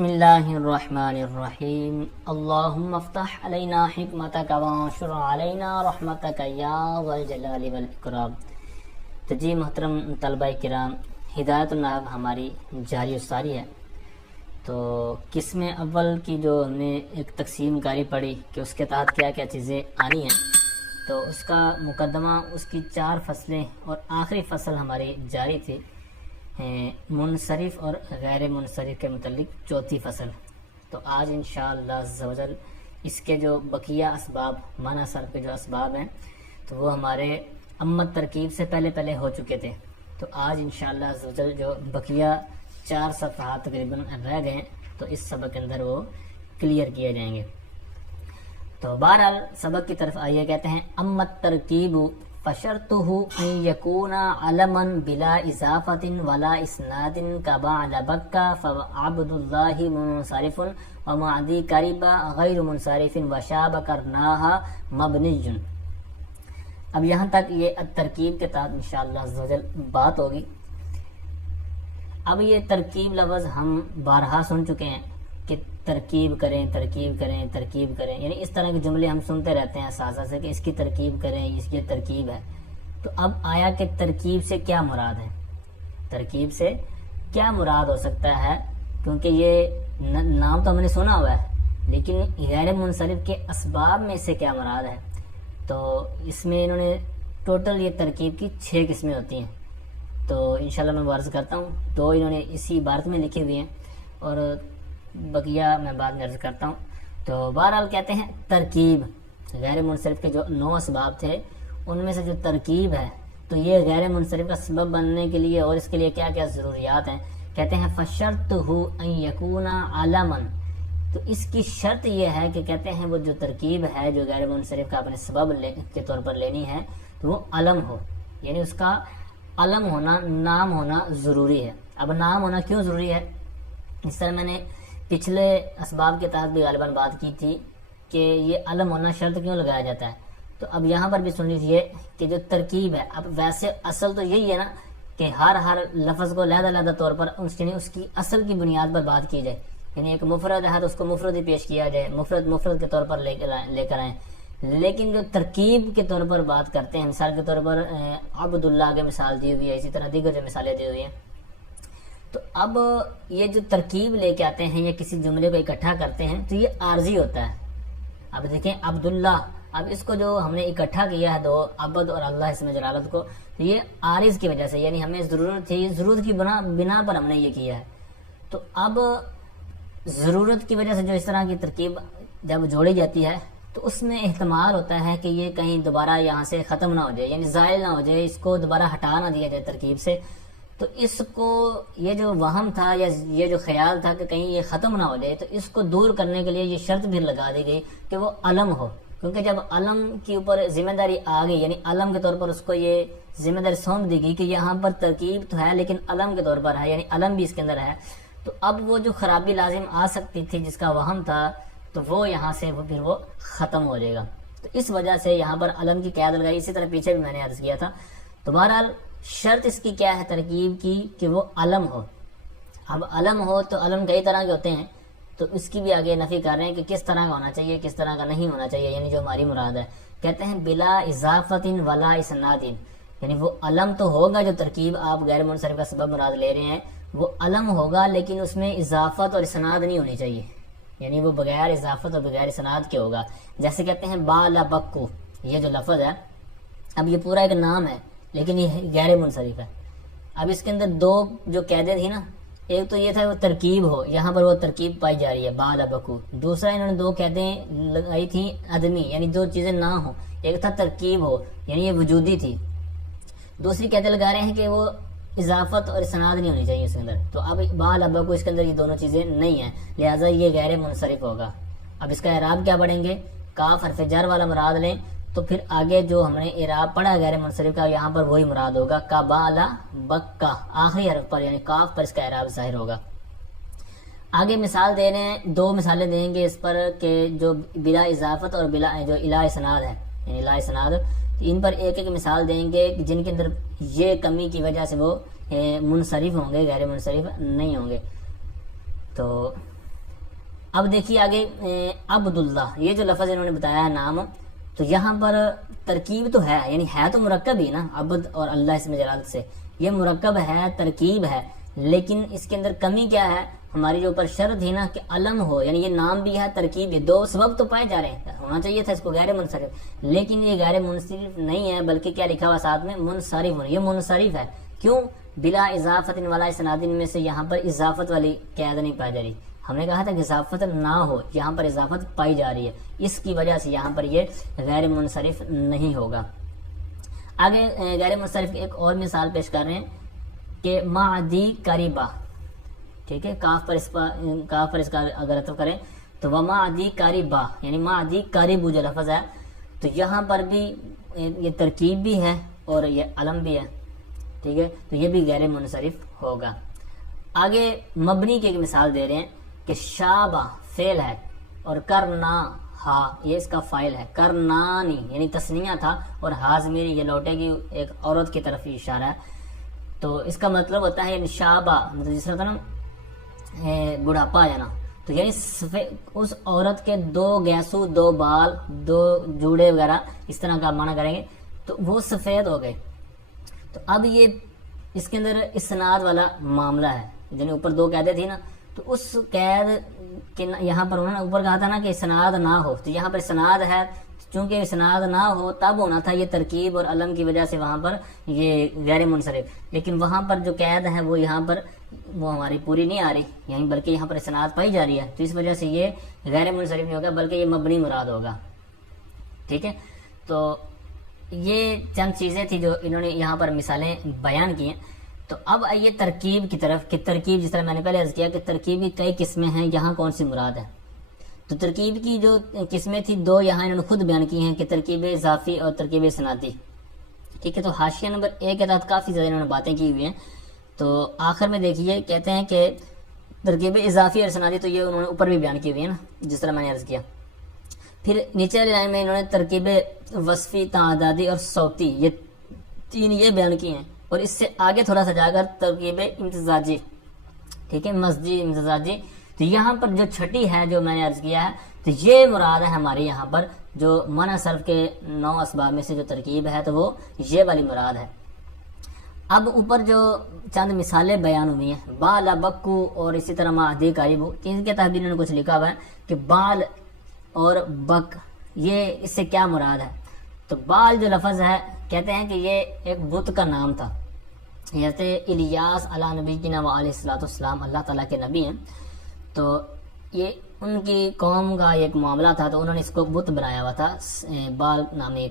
بسم اللہ الرحمن الرحیم اللہم افتح علینا حکمتک وانشر علینا رحمتک یا ذا الجلال والاکرام۔ تو جی محترم طلبہ کرام، ہدایت النحو ہماری جاری و ساری ہے۔ تو قسم اول کی جو ہم نے ایک تقسیم کاری پڑھی کہ اس کے تحت کیا کیا چیزیں آنی ہیں، تو اس کا مقدمہ، اس کی 4 فصلیں اور آخری فصل ہماری جاری تھی، منصرف اور غیر منصرف کے متعلق 4تھی فصل۔ تو آج انشاءاللہ عز و جل اس کے جو بقیہ اسباب، معنی صرف کے جو اسباب ہیں، تو وہ ہمارے امت ترکیب سے پہلے ہو چکے تھے۔ تو آج انشاءاللہ عز و جل جو بقیہ 4 صفحات تقریباً رہ گئے ہیں، تو اس سبق کے اندر وہ کلیئر کیے جائیں گے۔ تو بہرحال سبق کی طرف آئیے، کہتے ہیں امت ترکیب فشرطہ ان یکون علما بلا اضافت ولا اسناد کبعد بکا فعبد اللہ منصرف ومعدی قریبا غیر منصرف وشاب کرناہا مبنی۔ اب یہاں تک یہ ترکیب کے تحت انشاءاللہ عز و جل بات ہوگی۔ اب یہ ترکیب لفظ ہم بارہا سن چکے ہیں کہ ترکیب کریں ترکیب کریں ترکیب کریں، یعنی اس طرح کے جملے ہم سنتے رہتے ہیں اساتذہ سے کہ اس کی ترکیب کریں، اس کی ترکیب ہے۔ تو اب آیا کہ ترکیب سے کیا مراد ہے، ترکیب سے کیا مراد ہو سکتا ہے، کیونکہ یہ نام تو ہم نے سنا ہوا ہے، لیکن غیر منصرف کے اسباب میں سے کیا مراد ہے۔ تو اس میں انہوں نے ٹوٹل یہ ترکیب کی 6 قسمیں ہوتی ہیں۔ تو انشاءاللہ میں عرض کرتا ہوں، 2 انہوں نے اسی عبارت میں لکھی ہوئی ہیں اور بقیہ میں بعد میں عرض کرتا ہوں۔ تو بہرحال کہتے ہیں ترکیب، غیر منصرف کے جو 9 اسباب تھے ان میں سے جو ترکیب ہے، تو یہ غیر منصرف کا سبب بننے کے لیے اور اس کے لیے کیا کیا ضروریات ہیں، کہتے ہیں فشرطہ ان یکون علما۔ تو اس کی شرط یہ ہے کہ کہتے ہیں وہ جو ترکیب ہے جو غیر منصرف کا اپنے سبب کے طور پر لینی ہے، تو وہ علم ہو، یعنی اس کا علم ہونا، نام ہونا ضروری ہے۔ اب نام ہونا کیوں ضروری ہے، اس طرح میں نے پچھلے اسباب کے تحت بھی غالباً بات کی تھی کہ یہ علم ہونا شرط کیوں لگایا جاتا ہے۔ تو اب یہاں پر بھی سن لیجیے کہ جو ترکیب ہے، اب ویسے اصل تو یہی ہے نا کہ ہر لفظ کو علیحدہ طور پر اس کی اصل کی بنیاد پر بات کی جائے، یعنی ایک مفرد ہے تو اس کو مفرد ہی پیش کیا جائے، مفرد کے طور پر لے کر آئیں۔ لیکن جو ترکیب کے طور پر بات کرتے ہیں، مثال کے طور پر عبداللہ کے مثال دی ہوئی ہے، اسی طرح دیگر جو مثالیں دی ہوئی ہیں، تو اب یہ جو ترکیب لے کے آتے ہیں یا کسی جملے کو اکٹھا کرتے ہیں تو یہ عارضی ہوتا ہے۔ اب دیکھیں عبداللہ، اب اس کو جو ہم نے اکٹھا کیا ہے 2 عبد اور اللہ اسم جلالت کو، تو یہ عارض کی وجہ سے، یعنی ہمیں ضرورت تھی، ضرورت کی بنا پر ہم نے یہ کیا ہے۔ تو اب ضرورت کی وجہ سے جو اس طرح کی ترکیب جب جوڑی جاتی ہے تو اس میں احتمال ہوتا ہے کہ یہ کہیں دوبارہ یہاں سے ختم نہ ہو جائے، یعنی زائل نہ ہو جائے، اس کو دوبارہ ہٹا نہ دیا جائے ترکیب سے۔ تو اس کو یہ جو وہم تھا یا یہ جو خیال تھا کہ کہیں یہ ختم نہ ہو جائے، تو اس کو دور کرنے کے لیے یہ شرط بھی لگا دی گئی کہ وہ علم ہو، کیونکہ جب علم کے اوپر ذمہ داری آ گئی، یعنی علم کے طور پر اس کو یہ ذمہ داری سونپ دی گئی کہ یہاں پر ترکیب تو ہے لیکن علم کے طور پر ہے، یعنی علم بھی اس کے اندر ہے، تو اب وہ جو خرابی لازم آ سکتی تھی جس کا وہم تھا، تو وہ یہاں سے پھر وہ ختم ہو جائے گا۔ تو اس وجہ سے یہاں پر علم کی قید لگائی، اسی طرح پیچھے بھی میں نے عرض کیا تھا۔ تو بہرحال شرط اس کی کیا ہے ترکیب کی، کہ وہ علم ہو۔ اب علم ہو تو علم کئی طرح کے ہوتے ہیں، تو اس کی بھی آگے نفی کر رہے ہیں کہ کس طرح کا ہونا چاہیے، کس طرح کا نہیں ہونا چاہیے، یعنی جو ہماری مراد ہے، کہتے ہیں بلا اضافت ولا اسناد، یعنی وہ علم تو ہوگا جو ترکیب آپ غیر منصرف کا سبب مراد لے رہے ہیں، وہ علم ہوگا لیکن اس میں اضافت اور اسناد نہیں ہونی چاہیے، یعنی وہ بغیر اضافت اور بغیر اسناد کے ہوگا۔ جیسے کہتے ہیں بالا بکو، یہ جو لفظ ہے، اب یہ پورا ایک نام ہے لیکن یہ غیر منصرف ہے۔ اب اس کے اندر 2 جو قیدیں تھی نا، ایک تو یہ تھا وہ ترکیب ہو، یہاں پر وہ ترکیب پائی جا رہی ہے بالا بکو۔ دوسرا انہوں نے 2 قیدیں لگائی تھیں عدمی، یعنی 2 چیزیں نہ ہوں، ایک تھا ترکیب ہو، یعنی یہ وجودی تھی۔ دوسری قیدیں لگا رہے ہیں کہ وہ اضافت اور اسناد نہیں ہونی چاہیے اس کے اندر۔ تو اب بالا بکو اس کے اندر یہ دونوں چیزیں نہیں ہیں، لہٰذا یہ غیر منصرف ہوگا۔ اب اس کا اعراب کیا پڑھیں گے، کاف حرف جر والا مراد لیں تو پھر آگے جو ہم نے اعراب پڑھا غیر منصرف کا، یہاں پر وہی مراد ہوگا، کا بالا بکا، آخری حرف پر یعنی کاف پر اس کا اعراب ظاہر ہوگا۔ آگے مثال دے رہے ہیں، 2 مثالیں دیں گے اس پر کہ جو بلا اضافت اور بلا جو الا اسناد ہے، یعنی لا اسناد، ان پر ایک مثال دیں گے جن کے اندر یہ کمی کی وجہ سے وہ منصرف ہوں گے، غیر منصرف نہیں ہوں گے۔ تو اب دیکھیے آگے عبداللہ، یہ جو لفظ انہوں نے بتایا ہے نام، تو یہاں پر ترکیب تو ہے، یعنی ہے تو مرکب ہی نا، عبد اور اللہ اسم جلالت سے یہ مرکب ہے، ترکیب ہے، لیکن اس کے اندر کمی کیا ہے؟ ہماری جو اوپر شرط تھی نا کہ علم ہو، یعنی یہ نام بھی ہے ترکیب بھی، دو سبب تو پائے جا رہے ہیں، ہونا چاہیے تھا اس کو غیر منصرف، لیکن یہ غیر منصرف نہیں ہے، بلکہ کیا لکھا ہوا ساتھ میں؟ منصرف ہونا، یہ منصرف ہے۔ کیوں؟ بلا اضافت والا اسناد میں سے یہاں پر اضافت والی قید نہیں پائی جا رہی، ہم نے کہا تھا کہ اضافت نہ ہو، یہاں پر اضافت پائی جا رہی ہے، اس کی وجہ سے یہاں پر یہ غیر منصرف نہیں ہوگا۔ آگے غیر منصرف کی ایک اور مثال پیش کر رہے ہیں کہ معدی قریبہ، ٹھیک ہے، کاف پر اس کا اگر عطف کریں تو وہ معدی قریبہ، یعنی معدی قریب جو لفظ ہے، تو یہاں پر بھی یہ ترکیب بھی ہے اور یہ علم بھی ہے، ٹھیک ہے، تو یہ بھی غیر منصرف ہوگا۔ آگے مبنی کی ایک مثال دے رہے ہیں کہ شابہ فعل ہے اور کرنا ہا یہ اس کا فاعل ہے، کرنانی یعنی تثنیہ تھا اور ہاضمیری یہ لوٹے کی ایک عورت کی طرف اشارہ ہے، تو اس کا مطلب ہوتا ہے شابہ، مطلب جس طرح نا بڑھاپا آ جانا، تو یعنی اس عورت کے دو گیسو، دو بال، دو جوڑے وغیرہ اس طرح کا معنی کریں گے تو وہ سفید ہو گئے۔ تو اب یہ اس کے اندر اسناد والا معاملہ ہے، جنہیں اوپر دو قیدیں تھی نا، تو اس قید کے یہاں پر انہوں نے اوپر کہا تھا نا کہ اسناد نہ ہو، تو یہاں پر اسناد ہے، چونکہ اسناد نہ ہو تب ہونا تھا یہ ترکیب اور علم کی وجہ سے وہاں پر یہ غیر منصرف، لیکن وہاں پر جو قید ہے وہ یہاں پر وہ ہماری پوری نہیں آ رہی، یعنی بلکہ یہاں پر اسناد پائی جا رہی ہے، تو اس وجہ سے یہ غیر منصرف نہیں ہوگا بلکہ یہ مبنی مراد ہوگا، ٹھیک ہے۔ تو یہ چند چیزیں تھی جو انہوں نے یہاں پر مثالیں بیان کی ہیں۔ تو اب آئیے ترکیب کی طرف کہ ترکیب، جس طرح میں نے پہلے عرض کیا کہ ترکیب کی کئی قسمیں ہیں، یہاں کون سی مراد ہے؟ تو ترکیب کی جو قسمیں تھی دو یہاں انہوں نے خود بیان کی ہیں کہ ترکیب اضافی اور ترکیب اسنادی، ٹھیک ہے۔ تو حاشیہ نمبر 1 کے تحت کافی زیادہ انہوں نے باتیں کی ہوئی ہیں، تو آخر میں دیکھیے کہتے ہیں کہ ترکیب اضافی اور اسنادی تو یہ انہوں نے اوپر بھی بیان کی ہوئی ہے نا، جس طرح میں نے عرض کیا۔ پھر نیچے والی لائن میں انہوں نے ترکیب وصفی، تعدادی اور صوتی یہ تین یہ بیان کی ہیں، اور اس سے آگے تھوڑا سا جا کر ترکیب امتزاجی، ٹھیک ہے، مزجی امتزاجی، تو یہاں پر جو چھٹی ہے جو میں نے عرض کیا ہے، تو یہ مراد ہے ہمارے یہاں پر جو منع صرف کے 9 اسباب میں سے جو ترکیب ہے تو وہ یہ والی مراد ہے۔ اب اوپر جو چند مثالیں بیان ہوئی ہیں، بال، بکو اور اسی طرح معدی قریب، ان کے تحت انہوں نے کچھ لکھا ہوا ہے کہ بال اور بک یہ اس سے کیا مراد ہے؟ تو بال جو لفظ ہے کہتے ہیں کہ یہ ایک بت کا نام تھا، جیسے الیاس علیہ نبی کی نام علیہ الصلوۃ والسلام اللہ تعالیٰ کے نبی ہیں، تو یہ ان کی قوم کا ایک معاملہ تھا، تو انہوں نے اس کو بت بنایا ہوا تھا بال نامی۔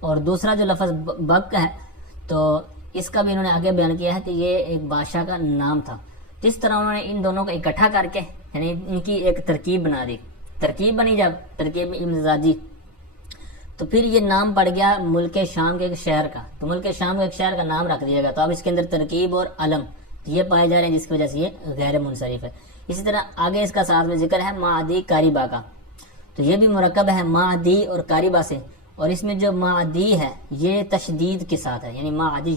اور دوسرا جو لفظ بک ہے تو اس کا بھی انہوں نے آگے بیان کیا ہے کہ یہ ایک بادشاہ کا نام تھا، جس طرح انہوں نے ان دونوں کو اکٹھا کر کے یعنی ان کی ایک ترکیب بنا دی، ترکیب بنی جب ترکیب امتزاجی، تو پھر یہ نام پڑ گیا ملک شام کے ایک شہر کا، تو ملک شام کے ایک شہر کا نام رکھ دیا گیا، تو اب اس کے اندر ترکیب اور علم یہ پائے جا رہے ہیں، جس کی وجہ سے یہ غیر منصرف ہے۔ اسی طرح آگے اس کا ساتھ میں ذکر ہے معدی قریبہ کا، تو یہ بھی مرکب ہے معدی اور قریبہ سے، اور اس میں جو معدی ہے یہ تشدید کے ساتھ ہے، یعنی معدی،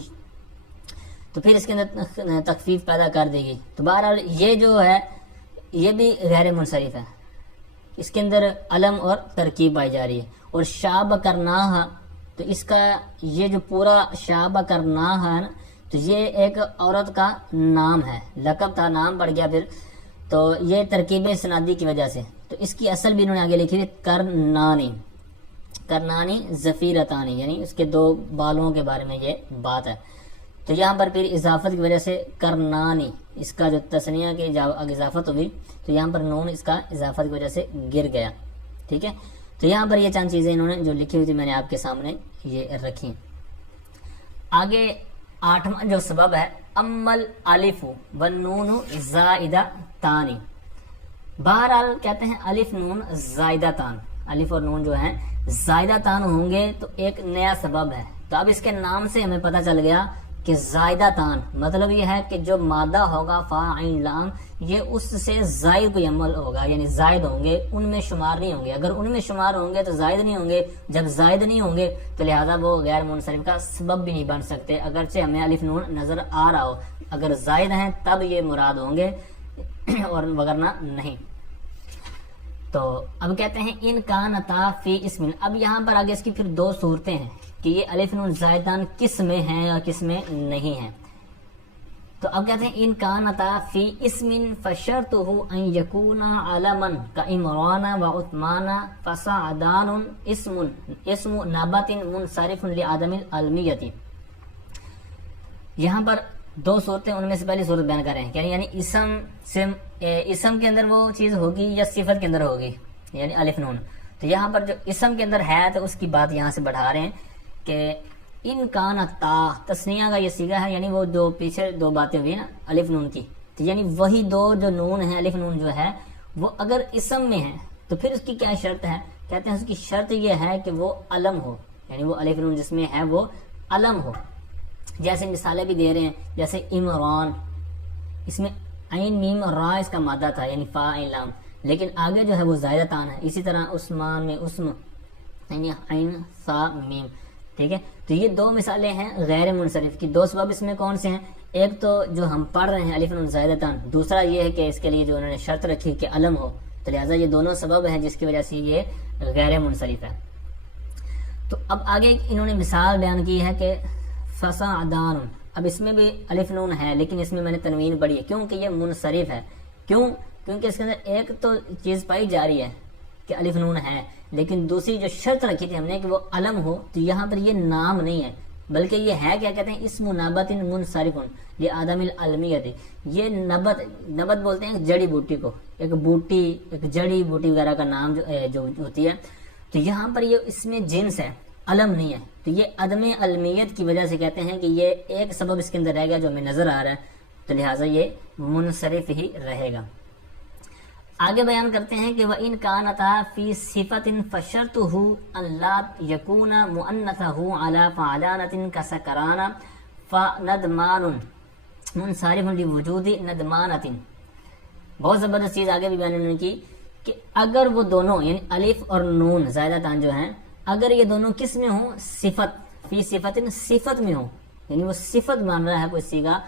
تو پھر اس کے اندر تخفیف پیدا کر دے گی، تو بہرحال یہ جو ہے یہ بھی غیر منصرف ہے، اس کے اندر علم اور ترکیب پائی جا رہی ہے۔ اور شاب کرنا، تو اس کا یہ جو پورا شاب کرنا ہے نا، تو یہ ایک عورت کا نام ہے، لقب تھا، نام پڑ گیا پھر، تو یہ ترکیب اسنادی کی وجہ سے، تو اس کی اصل بھی انہوں نے آگے لکھی ہے کرنانی، کرنانی ظفیرتانی، یعنی اس کے 2 بالوں کے بارے میں یہ بات ہے، تو یہاں پر پھر اضافت کی وجہ سے کرنانی، اس کا جو تثنیہ کی اضافت ہوئی تو یہاں پر نون اس کا اضافت کی وجہ سے گر گیا، ٹھیک ہے۔ تو یہاں پر یہ چند چیزیں انہوں نے جو لکھی ہوئی تھی میں نے آپ کے سامنے یہ رکھی۔ آگے 8واں جو سبب ہے امل الف والنون زائدہ تانی، بہرحال کہتے ہیں الف نون زائدہ تان، الف اور نون جو ہیں زائدہ تان ہوں گے تو ایک نیا سبب ہے، تو اب اس کے نام سے ہمیں پتہ چل گیا کہ زائدہ تان مطلب یہ ہے کہ جو مادہ ہوگا فا عین لام یہ اس سے زائد کوئی عمل ہوگا، یعنی زائد ہوں گے، ان میں شمار نہیں ہوں گے، اگر ان میں شمار ہوں گے تو زائد نہیں ہوں گے، جب زائد نہیں ہوں گے تو لہذا وہ غیر منصرف کا سبب بھی نہیں بن سکتے، اگرچہ ہمیں الف نون نظر آ رہا ہو، اگر زائد ہیں تب یہ مراد ہوں گے اور وگرنہ نہیں۔ تو اب کہتے ہیں ان کانتا فی اسم، اب یہاں پر آگے اس کی پھر دو صورتیں ہیں کہ یہ الف نون زائدان کس میں ہیں اور کس میں نہیں ہیں. تو اب کہتے ہیں ان کانتا فی اسم فشرطہ ان یکونا علما کعمران و عثمان فسعدان اسم نبات منصرف لعدم العلمیت. یہاں پر دو صورتیں، ان میں سے پہلی صورت بیان کر رہے ہیں کہ یعنی اسم کے اندر وہ چیز ہوگی یا صفت کے اندر ہوگی، یعنی الف نون. تو یہاں پر جو اسم کے اندر ہے تو اس کی بات یہاں سے بڑھا رہے ہیں کہ ان کانتا تسنیہ کا یہ صیغہ ہے، یعنی وہ دو پیچھے دو باتیں ہوئی نا الف نون کی، تو یعنی وہی دو جو نون ہیں الف نون جو ہے وہ اگر اسم میں ہے تو پھر اس کی کیا شرط ہے؟ کہتے ہیں اس کی شرط یہ ہے کہ وہ علم ہو، یعنی وہ الف نون جس میں ہے وہ علم ہو. جیسے مثالیں بھی دے رہے ہیں، جیسے عمران، اس میں عین میم را اس کا مادہ تھا یعنی فا عین لام، لیکن آگے جو ہے وہ زائدہ تان ہے. اسی طرح عثمان میں اسم یعنی عین سا میم. ٹھیک ہے، تو یہ دو مثالیں ہیں غیر منصرف کی. دو سبب اس میں کون سے ہیں؟ ایک تو جو ہم پڑھ رہے ہیں الف نون زائدہ تان، دوسرا یہ ہے کہ اس کے لیے جو انہوں نے شرط رکھی کہ علم ہو، تو لہٰذا یہ دونوں سبب ہیں جس کی وجہ سے یہ غیر منصرف ہے. تو اب آگے انہوں نے مثال بیان کی ہے کہ فسعدان، اب اس میں بھی الف نون ہے لیکن اس میں میں نے تنوین پڑھی ہے کیونکہ یہ منصرف ہے. کیونکہ اس کے اندر ایک تو چیز پائی جا رہی ہے کہ الف نون ہے، لیکن دوسری جو شرط رکھی تھی ہم نے کہ وہ علم ہو، تو یہاں پر یہ نام نہیں ہے بلکہ یہ ہے کیا کہتے ہیں اسم نبات منصرف لعدم العلمیت. یہ نبت بولتے ہیں جڑی بوٹی کو، ایک بوٹی، ایک جڑی بوٹی وغیرہ کا نام جو ہوتی ہے. تو یہاں پر یہ اس میں جنس ہے، علم نہیں ہے. تو یہ عدم علمیت کی وجہ سے کہتے ہیں کہ یہ ایک سبب اس کے اندر رہ گیا جو ہمیں نظر آ رہا ہے، تو لہٰذا یہ منصرف ہی رہے گا. آگے بیان کرتے ہیں کہ وَإِن كَانَتَا فِي صِفَةٍ فَشَرْطُهُ أَن لَا يَكُونَ مُؤَنَّثَهُ عَلَى فَعَلَانَةٍ كَسَكَرَانَ فَنَدْمَانٌ مُنْصَرِفٌ لِوُجُودِ نَدْمَانَةٍ. بہت زبردست چیز آگے بھی بیان انہوں نے کی کہ اگر وہ دونوں یعنی الف اور نون زائدہ تان جو ہیں، اگر یہ دونوں کس میں ہوں؟ صفت، فی صفت، صفت میں ہوں، یعنی وہ صفت مان رہا ہے کوئی صیغہ،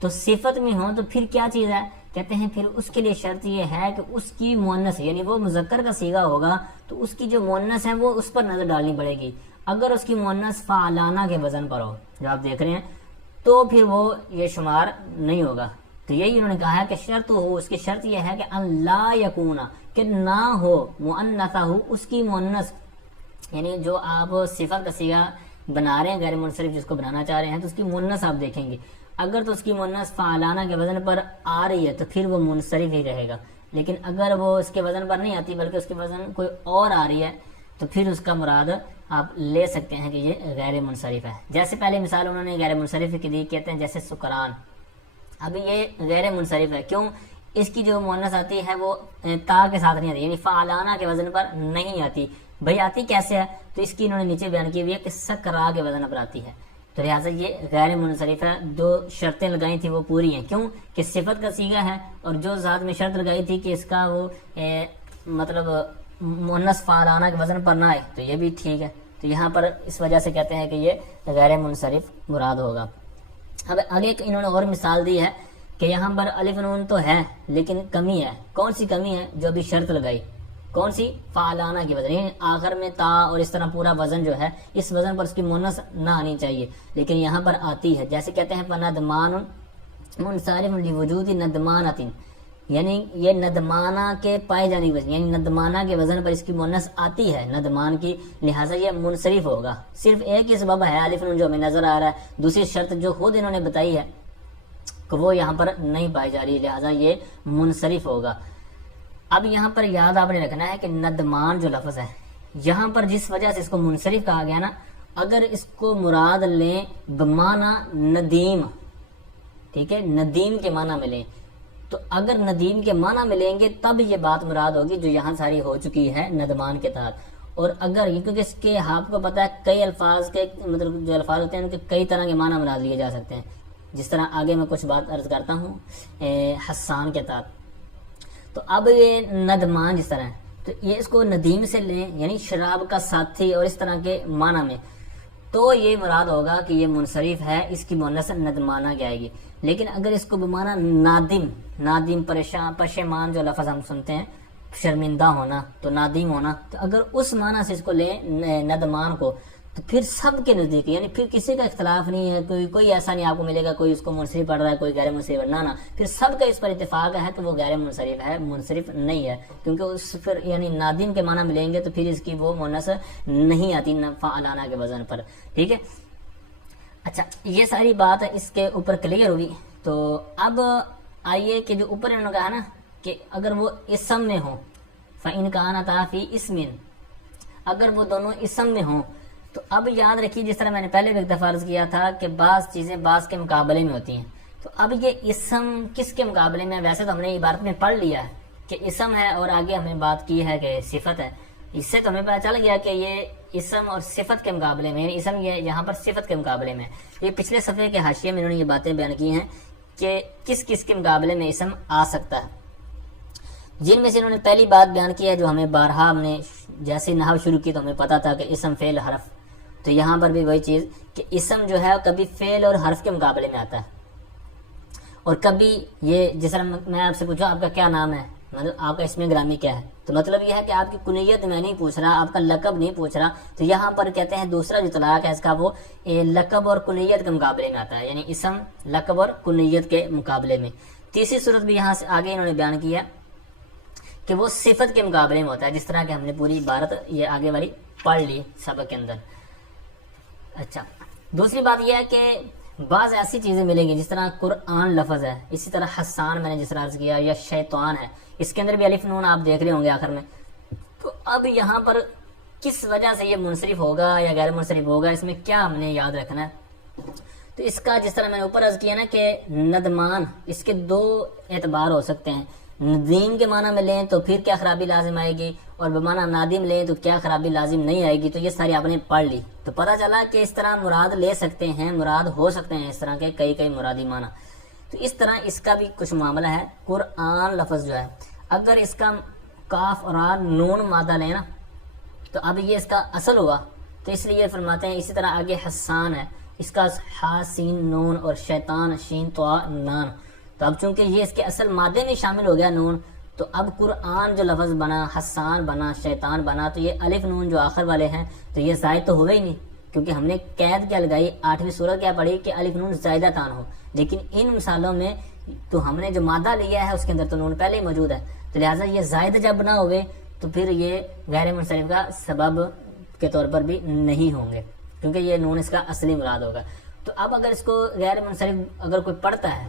تو صفت میں ہوں تو پھر کیا چیز ہے؟ کہتے ہیں پھر اس کے لیے شرط یہ ہے کہ اس کی مؤنث یعنی وہ مذکر کا صیغہ ہوگا تو اس کی جو مؤنث ہے وہ اس پر نظر ڈالنی پڑے گی. اگر اس کی مؤنث فعلانہ کے وزن پر ہو جو آپ دیکھ رہے ہیں تو پھر وہ یہ شمار نہیں ہوگا. تو یہی انہوں نے کہا ہے کہ شرط ہو، اس کی شرط یہ ہے کہ ان لا یکونا، کہ نہ ہو مؤنثہ ہو اس کی مؤنث، یعنی جو آپ صفت کا صیغہ بنا رہے ہیں غیر منصرف جس کو بنانا چاہ رہے ہیں تو اس کی مؤنث آپ دیکھیں گے، اگر تو اس کی مؤنث فعلانہ کے وزن پر آ رہی ہے تو پھر وہ منصرف ہی رہے گا. لیکن اگر وہ اس کے وزن پر نہیں آتی بلکہ اس کے وزن کوئی اور آ رہی ہے تو پھر اس کا مراد آپ لے سکتے ہیں کہ یہ غیر منصرف ہے. جیسے پہلے مثال انہوں نے غیر منصرف کی دی، کہتے ہیں جیسے سکران. اب یہ غیر منصرف ہے، کیوں؟ اس کی جو مؤنث آتی ہے وہ تا کے ساتھ نہیں آتی، یعنی فعلانہ کے وزن پر نہیں آتی. بھئی آتی کیسے ہے؟ تو اس کی انہوں نے نیچے بیان کی ہوئی ہے کہ سکرا کے وزن پر آتی ہے، تو لہٰذا یہ غیر منصرف ہے. دو شرطیں لگائی تھی وہ پوری ہیں، کیوں کہ صفت کا صیغہ ہے، اور جو ذات میں شرط لگائی تھی کہ اس کا وہ مطلب مؤنث فعلانہ کے وزن پر نہ آئے تو یہ بھی ٹھیک ہے. تو یہاں پر اس وجہ سے کہتے ہیں کہ یہ غیر منصرف مراد ہوگا. اب آگے انہوں نے اور مثال دی ہے کہ یہاں پر الف نون تو ہے لیکن کمی ہے. کون سی کمی ہے؟ جو بھی شرط لگائی، کون سی؟ فعلانہ کی وزن، یعنی آخر میں تا اور اس طرح پورا وزن جو ہے اس وزن پر اس کی مؤنث نہ آنی چاہیے لیکن یہاں پر آتی ہے. جیسے کہتے ہیں فندمان منصرف لوجود ندمانۃ، یعنی یہ ندمانہ کے پائے جانے کی وجہ، یعنی ندمانہ کے وزن پر اس کی مؤنث آتی ہے ندمان کی، لہٰذا یہ منصرف ہوگا. صرف ایک ہی سبب ہے الف نون جو ہمیں نظر آ رہا ہے، دوسری شرط جو خود انہوں نے بتائی ہے کہ وہ یہاں پر نہیں پائی جا رہی، لہٰذا یہ منصرف ہوگا. اب یہاں پر یاد آپ نے رکھنا ہے کہ ندمان جو لفظ ہے یہاں پر جس وجہ سے اس کو منصرف کہا گیا نا، اگر اس کو مراد لیں بمعنی ندیم، ٹھیک ہے، ندیم کے معنی میں لیں، تو اگر ندیم کے معنی میں لیں گے تب یہ بات مراد ہوگی جو یہاں ساری ہو چکی ہے ندمان کے تحت. اور اگر کیونکہ اس کے آپ کو پتہ ہے کئی الفاظ کے مطلب جو الفاظ ہوتے ہیں ان کے کئی طرح کے معنی مراد لیے جا سکتے ہیں، جس طرح آگے میں کچھ بات عرض کرتا ہوں حسان کے تحت. تو اب یہ ندمان جس طرح ہے تو یہ اس کو ندیم سے لیں یعنی شراب کا ساتھی اور اس طرح کے معنی میں، تو یہ مراد ہوگا کہ یہ منصرف ہے، اس کی مؤنث ندمانہ کی آئے گی. لیکن اگر اس کو بمعنی نادم پریشان پشیمان جو لفظ ہم سنتے ہیں شرمندہ ہونا، تو نادم ہونا، تو اگر اس معنی سے اس کو لیں ندمان کو، تو پھر سب کے نزدیک، یعنی پھر کسی کا اختلاف نہیں ہے، کوئی ایسا نہیں آپ کو ملے گا کوئی اس کو منصرف پڑھ رہا ہے کوئی غیر منصرف، نہ پھر سب کا اس پر اتفاق ہے کہ وہ غیر منصرف ہے، منصرف نہیں ہے، کیونکہ اس پھر یعنی نادم کے معنی ملیں گے تو پھر اس کی وہ مؤنث نہیں آتی فعلانہ کے وزن پر، ٹھیک ہے۔ اچھا، یہ ساری بات اس کے اوپر کلیئر ہوئی۔ تو اب آئیے کہ جو اوپر انہوں نے کہا نا کہ اگر وہ اسم میں ہوں، فَإِنْ كَانَتَا فِي اسْمٍ، اگر وہ دونوں اسم میں ہوں، تو اب یاد رکھیے جس طرح میں نے پہلے بھی ایک دفعہ عرض کیا تھا کہ بعض چیزیں بعض کے مقابلے میں ہوتی ہیں، تو اب یہ اسم کس کے مقابلے میں، ویسے تو ہم نے عبارت میں پڑھ لیا ہے کہ اسم ہے، اور آگے ہم نے بات کی ہے کہ صفت ہے، اس سے تو ہمیں پتہ چل گیا کہ یہ اسم اور صفت کے مقابلے میں، یعنی اسم یہ یہاں پر صفت کے مقابلے میں، یہ پچھلے صفحے کے حاشیے میں انہوں نے یہ باتیں بیان کی ہیں کہ کس کس کے مقابلے میں اسم آ سکتا ہے، جن میں سے انہوں نے پہلی بات بیان کی ہے جو ہمیں بارہا ہم نے جیسے نحو شروع کی تو ہمیں پتا تھا کہ اسم فعل حرف، تو یہاں پر بھی وہی چیز کہ اسم جو ہے کبھی فعل اور حرف کے مقابلے میں آتا ہے، اور کبھی یہ جس طرح میں آپ سے پوچھا آپ کا کیا نام ہے، مطلب آپ کا اسم گرامی کیا ہے، تو مطلب یہ ہے کہ آپ کی کنیت میں نہیں پوچھ رہا، آپ کا لقب نہیں پوچھ رہا، تو یہاں پر کہتے ہیں دوسرا جو طلاق ہے اس کا وہ لقب اور کنیت کے مقابلے میں آتا ہے، یعنی اسم لقب اور کنیت کے مقابلے میں۔ تیسری صورت بھی یہاں سے آگے انہوں نے بیان کیا کہ وہ صفت کے مقابلے میں ہوتا ہے، جس طرح کہ ہم نے پوری عبارت یہ آگے والی پڑھ لی سبق کے اندر۔ اچھا، دوسری بات یہ ہے کہ بعض ایسی چیزیں ملیں گی جس طرح قرآن لفظ ہے، اسی طرح حسان میں نے جس طرح عرض کیا، یا شیطان ہے، اس کے اندر بھی الف نون آپ دیکھ رہے ہوں گے آخر میں، تو اب یہاں پر کس وجہ سے یہ منصرف ہوگا یا غیر منصرف ہوگا، اس میں کیا ہم نے یاد رکھنا ہے، تو اس کا جس طرح میں نے اوپر عرض کیا نا کہ ندمان، اس کے دو اعتبار ہو سکتے ہیں، ندیم کے معنی میں لیں تو پھر کیا خرابی لازم آئے گی، اور بمعنی نادم لیں تو کیا خرابی لازم نہیں آئے گی، تو یہ ساری آپ نے پڑھ لی، تو پتہ چلا کہ اس طرح مراد لے سکتے ہیں، مراد ہو سکتے ہیں اس طرح کے کئی مرادی معنی، تو اس طرح اس کا بھی کچھ معاملہ ہے۔ قرآن لفظ جو ہے اگر اس کا کاف اور نون مادہ لیں نا تو اب یہ اس کا اصل ہوا، تو اس لیے فرماتے ہیں، اسی طرح آگے حسان ہے، اس کا ہا سین نون اور شیطان شین طا نان، تو اب چونکہ یہ اس کے اصل مادے میں شامل ہو گیا نون، تو اب قرآن جو لفظ بنا، حسان بنا، شیطان بنا، تو یہ الف نون جو آخر والے ہیں تو یہ زائد تو ہوئے ہی نہیں، کیونکہ ہم نے قید کیا لگائی، 8ویں سورت کیا پڑھی کہ الف نون زائدہ تان ہو، لیکن ان مثالوں میں تو ہم نے جو مادہ لیا ہے اس کے اندر تو نون پہلے ہی موجود ہے، تو لہٰذا یہ زائد جب نہ ہوئے تو پھر یہ غیر منصرف کا سبب کے طور پر بھی نہیں ہوں گے، کیونکہ یہ نون اس کا اصلی مراد ہوگا۔ تو اب اگر اس کو غیر منصرف اگر کوئی پڑھتا ہے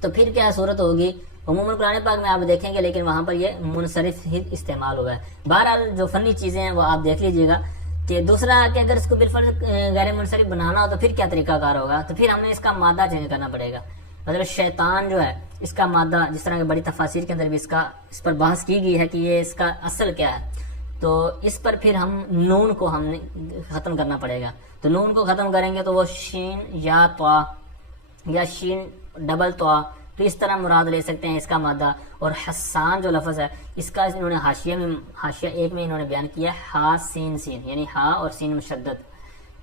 تو پھر کیا صورت ہوگی، عموماً قرآن پاک میں آپ دیکھیں گے لیکن وہاں پر یہ منصرف ہی استعمال ہوا ہے۔ بہرحال جو فنی چیزیں ہیں وہ آپ دیکھ لیجئے گا کہ دوسرا کہ اگر اس کو بالفرض غیر منصرف بنانا ہو تو پھر کیا طریقہ کار ہوگا، تو پھر ہمیں اس کا مادہ چینج کرنا پڑے گا، مطلب شیطان جو ہے اس کا مادہ، جس طرح کہ بڑی تفاسیر کے اندر بھی اس پر بحث کی گئی ہے کہ یہ اس کا اصل کیا ہے، تو اس پر پھر ہم نون کو ہم نے ختم کرنا پڑے گا، تو نون کو ختم کریں گے تو وہ شین یا طا یا شین ڈبل طا، تو اس طرح مراد لے سکتے ہیں اس کا مادہ۔ اور حسان جو لفظ ہے اس کا انہوں نے حاشیہ 1 میں انہوں نے بیان کیا ہا سین سین، یعنی ہا اور سین مشدد،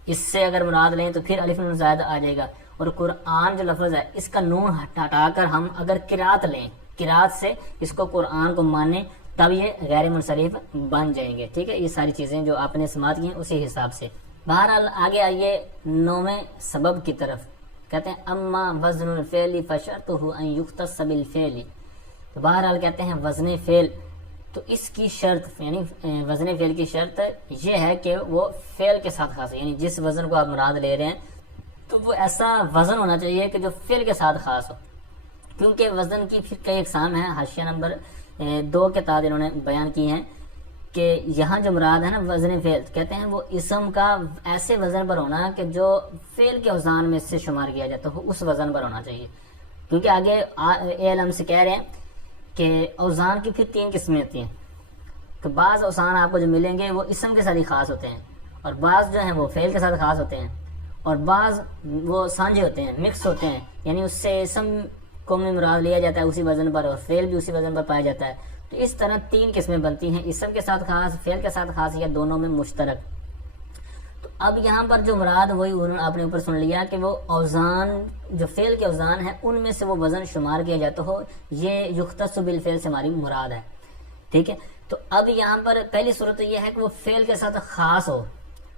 اس سے اگر مراد لیں تو پھر الف نون زائد آ جائے گا۔ اور قرآن جو لفظ ہے اس کا نون ہٹا کر ہم اگر قرات لیں، قرات سے اس کو قرآن کو مانیں تب یہ غیر منصرف بن جائیں گے، ٹھیک ہے، یہ ساری چیزیں جو آپ نے سماعت کی ہیں اسی حساب سے۔ بہرحال آگے آئیے 9ویں سبب کی طرف، کہتے ہیں اما وزن الفعل فشرطه ان يختص بالفعل، تو بہرحال کہتے ہیں وزن فعل، تو اس کی شرط یعنی وزن فعل کی شرط یہ ہے کہ وہ فعل کے ساتھ خاص ہے، یعنی جس وزن کو آپ مراد لے رہے ہیں تو وہ ایسا وزن ہونا چاہیے کہ جو فعل کے ساتھ خاص ہو، کیونکہ وزن کی پھر کئی اقسام ہیں، حاشیہ نمبر 2 کے تحت انہوں نے بیان کی ہیں کہ یہاں جو مراد ہے نا وزن فعل، کہتے ہیں وہ اسم کا ایسے وزن پر ہونا کہ جو فعل کے اوزان میں سے شمار کیا جاتا ہو، اس وزن پر ہونا چاہیے، کیونکہ آگے علم سے کہہ رہے ہیں کہ اوزان کی پھر 3 قسمیں ہوتی ہیں، کہ بعض اوزان آپ کو جو ملیں گے وہ اسم کے ساتھ ہی خاص ہوتے ہیں، اور بعض جو ہیں وہ فعل کے ساتھ خاص ہوتے ہیں، اور بعض وہ سانجے ہوتے ہیں، مکس ہوتے ہیں، یعنی اس سے اسم کو میں مراد لیا جاتا ہے اسی وزن پر اور فعل بھی اسی وزن پر پایا جاتا ہے، تو اس طرح 3 قسمیں بنتی ہیں، اسم کے ساتھ خاص، فعل کے ساتھ خاص، یا دونوں میں مشترک۔ تو اب یہاں پر جو مراد وہی آپ نے اوپر سن لیا کہ وہ اوزان جو فعل کے اوزان ہیں ان میں سے وہ وزن شمار کیا جاتا ہو، یہ یختص بالفعل سے ہماری مراد ہے۔ ٹھیک ہے. تو اب یہاں پر پہلی صورت یہ ہے کہ وہ فعل کے ساتھ خاص ہو.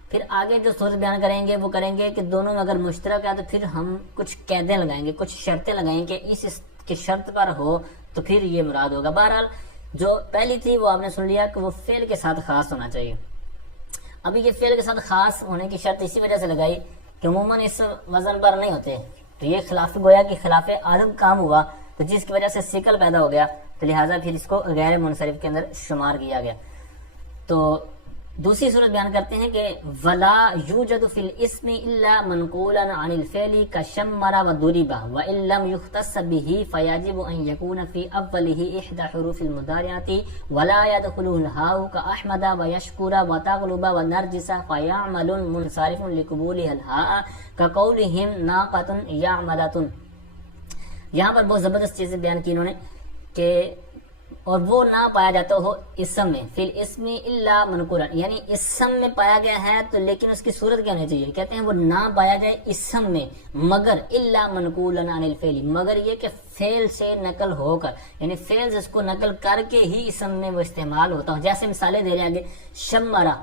پھر آگے جو صورت بیان کریں گے وہ کریں گے کہ دونوں میں اگر مشترک ہے تو پھر ہم کچھ قیدیں لگائیں گے, کچھ شرطیں لگائیں گے, اس کی شرط پر ہو تو پھر یہ مراد ہوگا. بہرحال جو پہلی تھی وہ آپ نے سن لیا کہ وہ فعل کے ساتھ خاص ہونا چاہیے. ابھی یہ فعل کے ساتھ خاص ہونے کی شرط اسی وجہ سے لگائی کہ عموماً اس وزن پر نہیں ہوتے, تو یہ خلاف گویا کہ خلاف عادت کام ہوا, تو جس کی وجہ سے ثقل پیدا ہو گیا, تو لہٰذا پھر اس کو غیر منصرف کے اندر شمار کیا گیا. تو دوسری صورت بیان کرتے ہیں کہ ولا یوجد فی الاسم الا منقولا عن الفعل كشمر وضرب وان لم يختص به فيجب ان يكون في اوله احدى حروف المضارعه ولا يدخله الهاء كاحمد ويشكر وتغلب ونرجس فيعمل منصرف لقبولها الهاء كقولهم ناقه يعملة. یہاں پر بہت زبردست چیزیں بیان کی انہوں نے کہ اور وہ نہ پایا جاتا ہو اسم میں, فی الاسم الا منقولا, یعنی اسم میں پایا گیا ہے تو لیکن اس کی صورت کیا ہونی چاہیے, کہتے ہیں وہ نہ پایا جائے اسم میں مگر الا منقولا عن الفعل, مگر یہ کہ فعل سے نقل ہو کر, یعنی فعل سے اس کو نقل کر کے ہی اسم میں وہ استعمال ہوتا ہو. جیسے مثالیں دے رہے آگے, شمرا,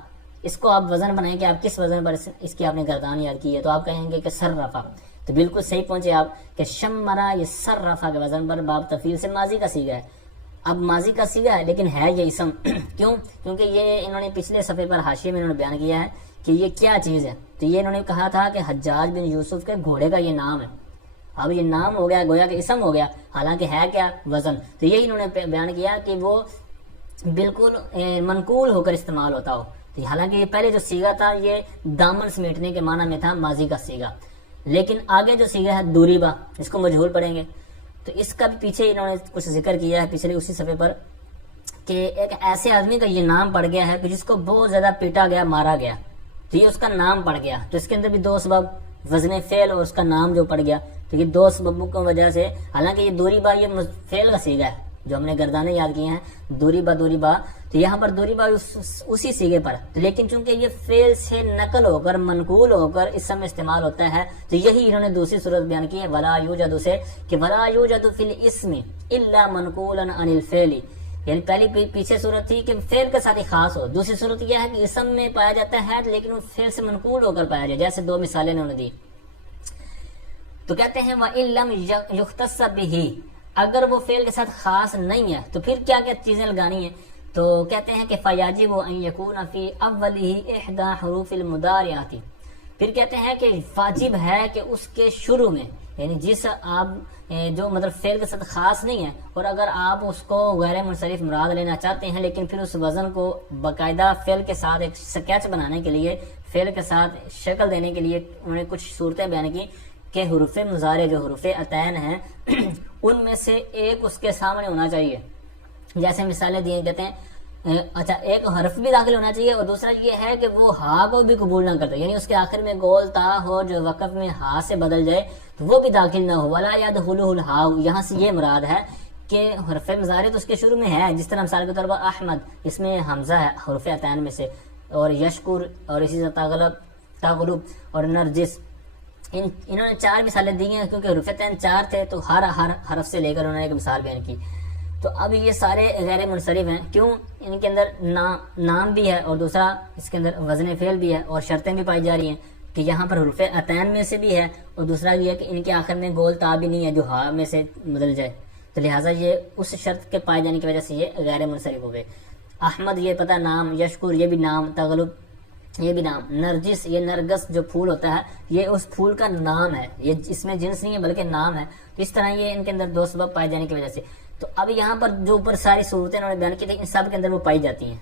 اس کو آپ وزن بنائیں کہ آپ کس وزن پر اس کی آپ نے گردان یاد کی ہے, تو آپ کہیں گے کہ سرفا, تو بالکل صحیح پہنچے آپ کہ شمرا یہ سرفا کے وزن پر باب تفعیل سے ماضی کا صیغہ ہے. اب ماضی کا صیغہ ہے لیکن ہے یہ اسم کیوں؟ کیونکہ یہ انہوں نے پچھلے صفحے پر حاشیے میں انہوں نے بیان کیا ہے کہ یہ کیا چیز ہے. تو یہ انہوں نے کہا تھا کہ حجاج بن یوسف کے گھوڑے کا یہ نام ہے. اب یہ نام ہو گیا, گویا کہ اسم ہو گیا, حالانکہ ہے کیا وزن. تو یہی انہوں نے بیان کیا کہ وہ بالکل منقول ہو کر استعمال ہوتا ہو. تو حالانکہ یہ پہلے جو صیغہ تھا یہ دامن سمیٹنے کے معنی میں تھا, ماضی کا صیغہ, لیکن آگے جو صیغہ ہے دوریبا, اس کو مجہول پڑھیں گے. تو اس کا بھی پیچھے انہوں نے کچھ ذکر کیا ہے پچھلے اسی صفحے پر کہ ایک ایسے آدمی کا یہ نام پڑ گیا ہے کہ جس کو بہت زیادہ پیٹا گیا, مارا گیا, تو یہ اس کا نام پڑ گیا. تو اس کے اندر بھی دو سبب, وزن فعل اور اس کا نام جو پڑ گیا, تو یہ دو سببوں کی وجہ سے, حالانکہ یہ دوری با یہ فعل کا صیغہ ہے جو ہم نے گردانے یاد کیے ہیں, دوری با, تو یہاں پر دوری با اسی صیغے پر, تو لیکن چونکہ یہ فعل سے نقل ہو کر منقول ہو کر اس میں استعمال ہوتا ہے, تو یہی انہوں نے دوسری صورت بیان کی ہے ولا یوجد سے, کہ ولا یوجد فی الاسم الا منقولا عن الفعل. یعنی پہلی پیچھے صورت تھی کہ فعل کے ساتھ ہی خاص ہو, دوسری صورت یہ ہے کہ اسم میں پایا جاتا ہے لیکن وہ فعل سے منقول ہو کر پایا جائے, جیسے دو مثالیں انہوں نے دی. تو کہتے ہیں وَإِن لَمْ يُخْتَصَّ بِهِ, اگر وہ فعل کے ساتھ خاص نہیں ہے تو پھر کیا کیا چیزیں لگانی ہیں. تو کہتے ہیں کہ فَيَجِبُ أَن يَكُونَ فِي أَوَّلِهِ إِحْدَى حُرُوفِ الْمُضَارِعَةِ, پھر کہتے ہیں کہ واجب ہے کہ اس کے شروع میں, یعنی جس آپ جو مطلب فعل کے ساتھ خاص نہیں ہے, اور اگر آپ اس کو غیر منصرف مراد لینا چاہتے ہیں لیکن پھر اس وزن کو باقاعدہ فعل کے ساتھ ایک سکیچ بنانے کے لیے, فعل کے ساتھ شکل دینے کے لیے انہوں نے کچھ صورتیں بیان کی کہ حروف مضارع جو حروف عطین ہیں ان میں سے ایک اس کے سامنے ہونا چاہیے. جیسے مثالیں دیے کہتے ہیں اچھا ایک حرف بھی داخل ہونا چاہیے, اور دوسرا یہ ہے کہ وہ ہا کو بھی قبول نہ کرتا, یعنی اس کے آخر میں گول تا ہو جو وقف میں ہا سے بدل جائے تو وہ بھی داخل نہ ہو. ولا یدخلہ الہا, یہاں سے یہ مراد ہے کہ حرف مضارع تو اس کے شروع میں ہے, جس طرح مثال کے طور پر احمد, اس میں حمزہ ہے حروف عطین میں سے, اور یشکر, اور اسی طرح تغلب اور نرجس. انہوں نے چار مثالیں دی ہیں کیونکہ حروف عطین چار تھے, تو ہر حرف سے لے کر انہوں نے ایک مثال بیان کی. تو اب یہ سارے غیر منصرف ہیں, کیوں؟ ان کے اندر نام بھی ہے, اور دوسرا اس کے اندر وزن فعل بھی ہے, اور شرطیں بھی پائی جا رہی ہیں کہ یہاں پر حروف عطین میں سے بھی ہے, اور دوسرا یہ ہے کہ ان کے آخر میں گول تا بھی نہیں ہے جو ہا میں سے بدل جائے, تو لہٰذا یہ اس شرط کے پائے جانے کی وجہ سے یہ غیر منصرف ہو گئے. احمد یہ پتہ نام, یشکر یہ بھی نام, تغلب یہ بھی نام, نرجس یہ نرگس جو پھول ہوتا ہے یہ اس پھول کا نام ہے, یہ اس میں جنس نہیں ہے بلکہ نام ہے. تو اس طرح یہ ان کے اندر دو سبب پائے جانے کی وجہ سے. تو اب یہاں پر جو اوپر ساری صورتیں انہوں نے بیان کی تھی ان سب کے اندر وہ پائی جاتی ہیں,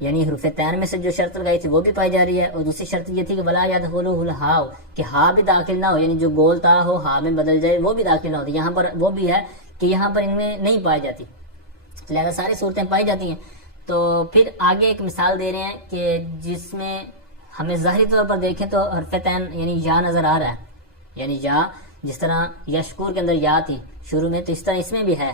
یعنی حروف عطین میں سے جو شرط لگائی تھی وہ بھی پائی جا رہی ہے, اور دوسری شرط یہ تھی کہ ولا یدخلہ الہا, کہ ہا بھی داخل نہ ہو, یعنی جو گول تا ہو ہا میں بدل جائے وہ بھی داخل نہ ہوتی. یہاں پر وہ بھی ہے کہ یہاں پر ان میں نہیں پائی جاتی, لہذا ساری صورتیں پائی جاتی ہیں. تو پھر آگے ایک مثال دے رہے ہیں کہ جس میں ہمیں ظاہری طور پر دیکھیں تو حرف عطین یعنی یا نظر آ رہا ہے, یعنی یا جس طرح یشکور کے اندر یا تھی شروع میں, تو اس طرح اس میں بھی ہے,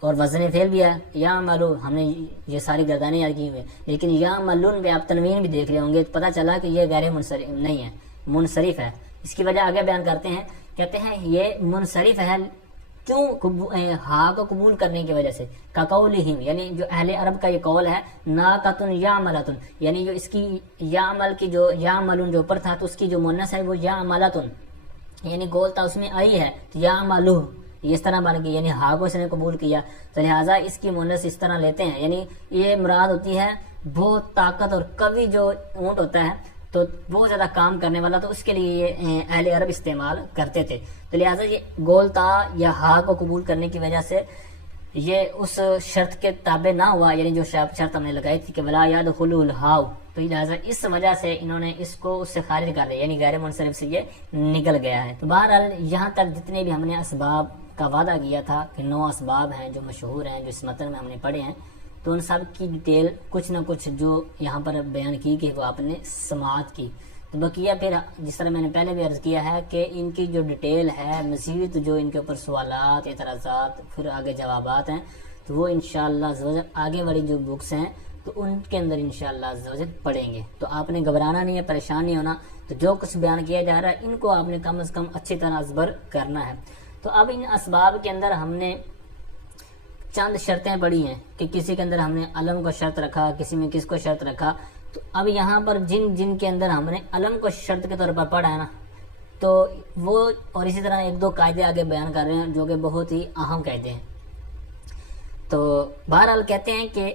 اور وزن فعل بھی ہے. یا ملو, ہم نے یہ ساری گردانیں یاد کی ہوئی ہیں, لیکن یا ملون پہ آپ تنوین بھی دیکھ لے ہوں گے, پتہ چلا کہ یہ غیر منصرف نہیں ہے, منصرف ہے. اس کی وجہ آگے بیان کرتے ہیں, کہتے ہیں یہ منصرف ہے کیوں ہا کو قبول کرنے کی وجہ سے، کقولہم یعنی جو اہل عرب کا یہ قول ہے، ناقۃ یعملۃ یعنی جو اس کی یعمل کی جو یعملون جو اوپر تھا تو اس کی جو مؤنث ہے وہ یعملۃ یعنی گول تھا اس میں آئی ہے تو یعملہ اس طرح بن گئی، یعنی ہا کو اس نے قبول کیا تو لہٰذا اس کی مؤنث اس طرح لیتے ہیں، یعنی یہ مراد ہوتی ہے بہت طاقت اور قوی جو اونٹ ہوتا ہے تو بہت زیادہ کام کرنے والا، تو اس کے لیے یہ اہل عرب استعمال کرتے تھے، تو لہٰذا یہ گول تا یا ہا کو قبول کرنے کی وجہ سے یہ اس شرط کے تابع نہ ہوا، یعنی جو شرط ہم نے لگائی تھی کہ ولا یدخلوا الہاء، تو لہٰذا اس وجہ سے انہوں نے اس کو اس سے خارج کر دیا، یعنی غیر منصرف سے یہ نکل گیا ہے۔ تو بہرحال یہاں تک جتنے بھی ہم نے اسباب کا وعدہ کیا تھا کہ 9 اسباب ہیں جو مشہور ہیں جو اس متن میں ہم نے پڑھے ہیں، تو ان سب کی ڈیٹیل کچھ نہ کچھ جو یہاں پر بیان کی گئی وہ آپ نے سماعت کی، تو بقیہ پھر جس طرح میں نے پہلے بھی عرض کیا ہے کہ ان کی جو ڈیٹیل ہے مزید جو ان کے اوپر سوالات اعتراضات پھر آگے جوابات ہیں تو وہ انشاءاللہ آگے والی جو بکس ہیں تو ان کے اندر انشاءاللہ پڑھیں گے، تو آپ نے گھبرانا نہیں ہے، پریشان نہیں ہونا، تو جو کچھ بیان کیا جا رہا ہے ان کو آپ نے کم از کم اچھی طرح ازبر کرنا ہے۔ تو اب ان اسباب کے اندر ہم نے چند شرطیں پڑھی ہیں کہ کسی کے اندر ہم نے علم کو شرط رکھا، کسی میں کس کو شرط رکھا، تو اب یہاں پر جن کے اندر ہم نے علم کو شرط کے طور پر پڑھا ہے نا تو وہ، اور اسی طرح 1-2 قاعدے آگے بیان کر رہے ہیں جو کہ بہت ہی اہم قاعدے ہیں۔ تو بہرحال کہتے ہیں کہ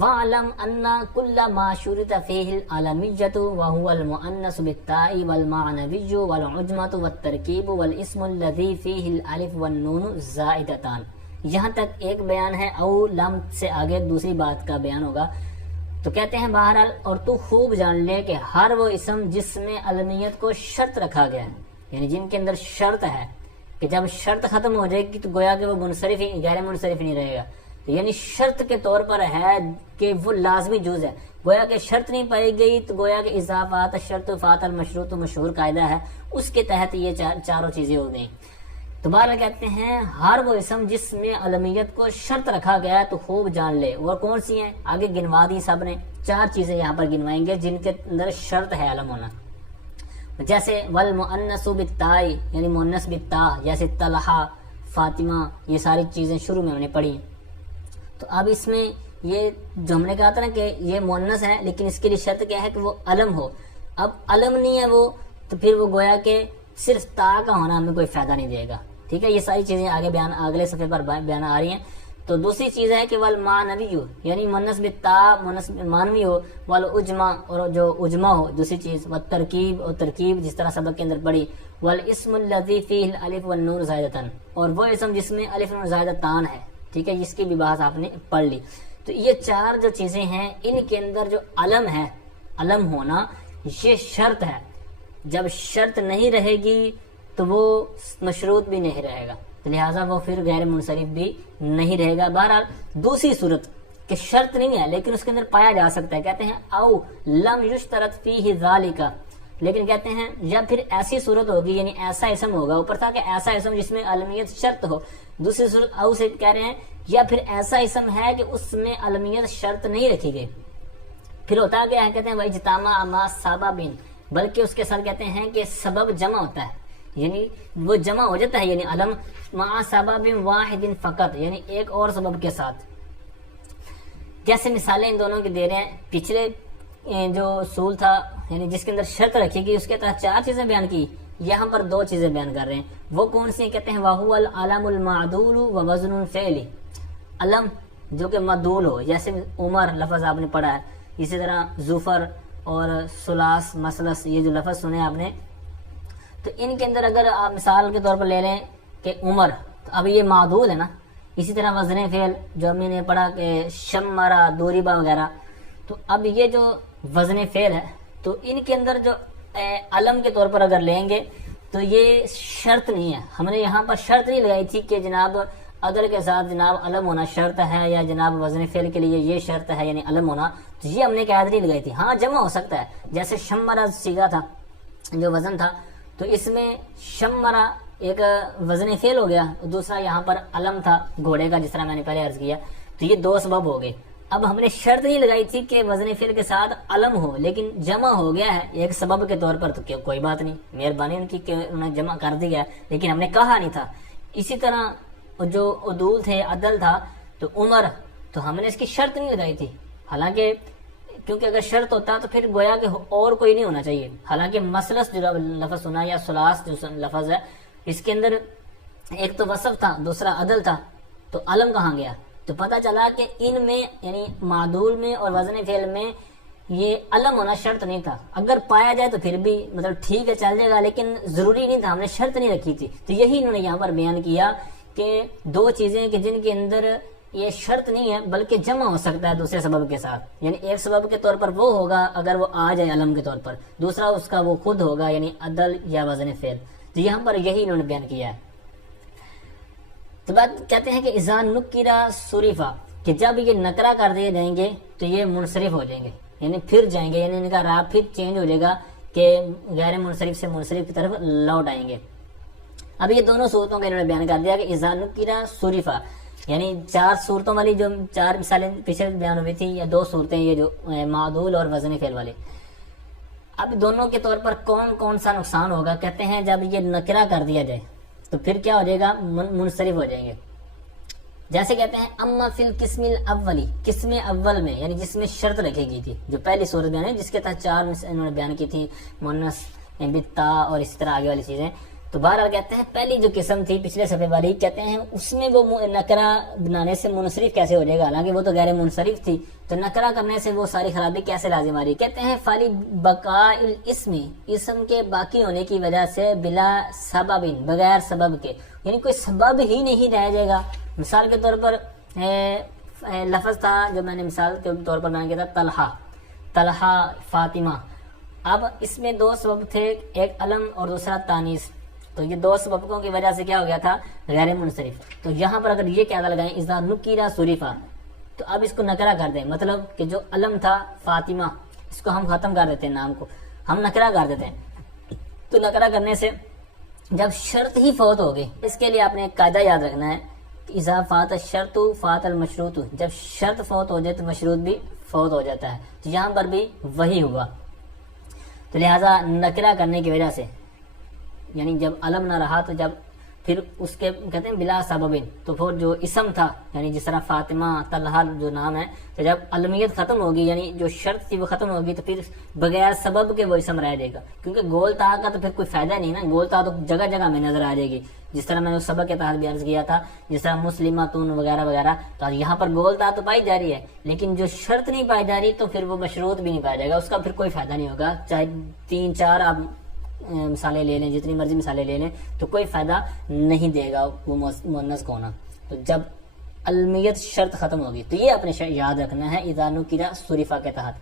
وَعْلَمْ أَنَّ كُلَّ مَا شُرِطَ فِيهِ الْعَلَمِيَّةُ وَهُوَ الْمُؤَنَّثُ بِالتَّاءِ وَالْمَعْنَوِيُّ وَالْعُجْمَةُ وَالتَّرْكِيبُ وَالْإِسْمُ الَّذِي فِيهِ الْأَلِفُ وَالنُّونُ زَائِدَتَانِ، یہاں تک ایک بیان ہے، او لم سے آگے دوسری بات کا بیان ہوگا۔ تو کہتے ہیں بہرحال اور تو خوب جان لے کہ ہر وہ اسم جس میں علمیت کو شرط رکھا گیا ہے، یعنی جن کے اندر شرط ہے کہ جب شرط ختم ہو جائے گی تو گویا کہ وہ منصرف ہی غیر منصرف نہیں رہے گا، تو یعنی شرط کے طور پر ہے کہ وہ لازمی جز ہے، گویا کہ شرط نہیں پائی گئی تو گویا کہ اضافات شرط فات المشروط مشہور قاعدہ ہے، اس کے تحت یہ چاروں چیزیں ہو گئیں۔ دوبارہ کہتے ہیں ہر وہ اسم جس میں علمیت کو شرط رکھا گیا ہے تو خوب جان لے، وہ کون سی ہیں آگے گنوا دی سب نے، 4 چیزیں یہاں پر گنوائیں گے جن کے اندر شرط ہے علم ہونا، جیسے والمؤنث بالتاء یعنی مؤنث بالتاء، جیسے طلحہ فاطمہ، یہ ساری چیزیں شروع میں ہم نے پڑھی ہیں۔ تو اب اس میں یہ جو ہم نے کہا تھا نا کہ یہ مؤنث ہے لیکن اس کے لیے شرط کیا ہے کہ وہ علم ہو، اب علم نہیں ہے وہ تو پھر وہ گویا کہ صرف تا کا ہونا ہمیں کوئی فائدہ نہیں دے گا، ٹھیک ہے، یہ ساری چیزیں آگے بیان اگلے صفحے پر بیان آ رہی ہیں۔ تو دوسری چیز ہے کہ والمعنوی یعنی مؤنث بالتاء مؤنث معنوی ہو، والاجمع اور جو اجمع ہو، دوسری چیز والترکیب اور ترکیب جس طرح سبق کے اندر پڑھی، والاسم الذی فیہ الالف والنون زائدتان اور وہ اسم جس میں الف اور زائدتان ہے، ٹھیک ہے، اس کی بھی بات آپ نے پڑھ لی۔ تو یہ 4 جو چیزیں ہیں ان کے اندر جو علم ہے، علم ہونا یہ شرط ہے، جب شرط نہیں رہے گی تو وہ مشروط بھی نہیں رہے گا، تو لہٰذا وہ پھر غیر منصرف بھی نہیں رہے گا۔ بہرحال دوسری صورت کہ شرط نہیں ہے لیکن اس کے اندر پایا جا سکتا ہے، کہتے ہیں او لم یشترط فیہ ذالک، لیکن کہتے ہیں یا پھر ایسی صورت ہوگی یعنی ایسا اسم ہوگا، اوپر تھا کہ ایسا اسم جس میں علمیت شرط ہو، دوسری صورت او سے کہہ رہے ہیں یا پھر ایسا اسم ہے کہ اس میں علمیت شرط نہیں رکھی گئی، پھر ہوتا کیا ہے، کہتے ہیں واجتماع ما سبب، بلکہ اس کے ساتھ کہتے ہیں کہ سبب جمع ہوتا ہے، یعنی وہ جمع ہو جاتا ہے، یعنی علم مع سبب واحد فقط، یعنی ایک اور سبب کے ساتھ۔ جیسے مثالیں ان دونوں کی دے رہے ہیں، پچھلے جو اصول تھا یعنی جس کے اندر شرط رکھی گئی اس کے تحت 4 چیزیں بیان کی، یہاں پر 2 چیزیں بیان کر رہے ہیں، وہ کون سی ہیں، کہتے ہیں وَهُوَ الْعَلَمُ الْمَعْدُولُ وَوَزْنُ الْفِعْلِ، علم جو کہ معدول ہو، جیسے عمر لفظ آپ نے پڑھا ہے، اسی طرح ظفر اور ثلاث مثلث یہ جو لفظ سنے آپ نے، تو ان کے اندر اگر آپ مثال کے طور پر لے لیں کہ عمر، تو اب یہ معدول ہے نا، اسی طرح وزن فعل جو ہم نے پڑھا کہ شمرا دوریبا وغیرہ، تو اب یہ جو وزن فعل ہے تو ان کے اندر جو علم کے طور پر اگر لیں گے تو یہ شرط نہیں ہے، ہم نے یہاں پر شرط نہیں لگائی تھی کہ جناب ادر کے ساتھ جناب علم ہونا شرط ہے یا جناب وزن فعل کے لیے یہ شرط ہے یعنی علم ہونا، تو یہ ہم نے قید نہیں لگائی تھی، ہاں جمع ہو سکتا ہے، جیسے شمرا سیگا تھا جو وزن تھا تو اس میں شمرا ایک وزن فعل ہو گیا، دوسرا یہاں پر علم تھا گھوڑے کا، جس طرح میں نے پہلے عرض کیا، تو یہ 2 سبب ہو گئے۔ اب ہم نے شرط نہیں لگائی تھی کہ وزن فعل کے ساتھ علم ہو، لیکن جمع ہو گیا ہے ایک سبب کے طور پر، تو کوئی بات نہیں، مہربانی ان کی کہ انہوں نے جمع کر دیا ہے، لیکن ہم نے کہا نہیں تھا اسی طرح جو عدول تھے، عدل تھا، تو عمر، تو ہم نے اس کی شرط نہیں لگائی تھی، حالانکہ کیونکہ اگر شرط ہوتا تو پھر گویا کہ اور کوئی نہیں ہونا چاہیے. حالانکہ مسلس جو لفظ سنا یا سلاس جو لفظ ہے، اس کے اندر ایک تو وصف تھا، دوسرا عدل تھا، تو علم کہاں گیا؟ تو پتہ چلا کہ ان میں یعنی معدول میں اور وزن فعل میں یہ علم ہونا شرط نہیں تھا. اگر پایا جائے تو پھر بھی مطلب ٹھیک ہے، چل جائے گا، لیکن ضروری نہیں تھا، ہم نے شرط نہیں رکھی تھی. تو یہی انہوں نے یہاں پر بیان کیا کہ دو چیزیں کہ جن کے اندر یہ شرط نہیں ہے بلکہ جمع ہو سکتا ہے دوسرے سبب کے ساتھ. یعنی ایک سبب کے طور پر وہ ہوگا اگر وہ آ جائے علم کے طور پر، دوسرا اس کا وہ خود ہوگا یعنی عدل یا وزن فعل. تو یہاں پر یہی انہوں نے بیان کیا ہے. تو بات کہتے ہیں کہ اذا نکرا صرفا، کہ جب یہ نکرا کر دیے جائیں گے تو یہ منصرف ہو جائیں گے، یعنی پھر جائیں گے، یعنی ان کا راہ پھر چینج ہو جائے گا کہ غیر منصرف سے منصرف کی طرف لوٹ آئیں گے. اب یہ دونوں صورتوں کا انہوں نے بیان کر دیا کہ اذا نکرا صرفا، یعنی چار صورتوں والی جو چار مثالیں پیچھے بیان ہوئی تھی، یا دو صورتیں یہ جو معدول اور وزن فعل والے. اب دونوں کے طور پر کون کون سا نقصان ہوگا؟ کہتے ہیں جب یہ نکرا کر دیا جائے تو پھر کیا ہو جائے گا؟ منصرف ہو جائیں گے. جیسے کہتے ہیں اما فی القسم الاولی، قسم اول میں، یعنی جس میں شرط رکھی گئی تھی، جو پہلی صورت بیان ہے جس کے تحت چار انہوں نے بیان کی تھی، مؤنث بتا اور اسی طرح آگے والی چیزیں. تو بہرحال کہتے ہیں پہلی جو قسم تھی پچھلے صفحے والی، کہتے ہیں اس میں وہ نکرا بنانے سے منصرف کیسے ہو جائے گا؟ حالانکہ وہ تو غیر منصرف تھی، تو نکرا کرنے سے وہ ساری خرابی کیسے لازم آ رہی؟ کہتے ہیں فالی بقاء الاسم، اسم کے باقی ہونے کی وجہ سے، بلا سبب، بغیر سبب کے، یعنی کوئی سبب ہی نہیں رہ جائے گا. مثال کے طور پر لفظ تھا جو میں نے مثال کے طور پر بیان کیا تھا، طلحہ، فاطمہ. اب اس میں دو سبب تھے، ایک علم اور دوسرا تانیث. تو یہ دو سببوں کی وجہ سے کیا ہو گیا تھا؟ غیر منصرف. تو یہاں پر اگر یہ قاعدہ لگائیں اذا نکرا صرفا، تو اب اس کو نکرا کر دیں، مطلب کہ جو علم تھا فاطمہ، اس کو ہم ختم کر دیتے ہیں، نام کو ہم نکرا کر دیتے ہیں. تو نکرا کرنے سے جب شرط ہی فوت ہو گئی، اس کے لیے آپ نے ایک قاعدہ یاد رکھنا ہے، اذا فات الشرط فات المشروط، جب شرط فوت ہو جائے تو مشروط بھی فوت ہو جاتا ہے. تو یہاں پر بھی وہی ہوا. تو لہذا نکرا کرنے کی وجہ سے، یعنی جب علم نہ رہا تو جب پھر اس کے کہتے ہیں بلا سبب، تو پھر جو اسم تھا یعنی جس طرح فاطمہ، طلحہ جو نام ہے، تو جب علمیت ختم ہوگی یعنی جو شرط تھی وہ ختم ہوگی، تو پھر بغیر سبب کے وہ اسم رہ جائے گا. کیونکہ گول تا کا تو پھر کوئی فائدہ نہیں نا، گول تا تو جگہ جگہ میں نظر آ جائے گی، جس طرح میں نے اس سبق کے تحت بیان کیا تھا، جس طرح مسلماتون وغیرہ وغیرہ. تو یہاں پر گول تا تو پائی جا رہی ہے، لیکن جو شرط نہیں پائی جا رہی تو پھر وہ مشروط بھی نہیں پایا جائے گا، اس کا پھر کوئی فائدہ نہیں ہوگا. چاہے 3 4 آپ مثالیں لے لیں، جتنی مرضی مثالیں لے لیں، تو کوئی فائدہ نہیں دے گا وہ مؤنث کو ہونا. تو جب علمیت شرط ختم ہوگی، تو یہ اپنے یاد رکھنا ہے اذا نکرا صرفا کے تحت.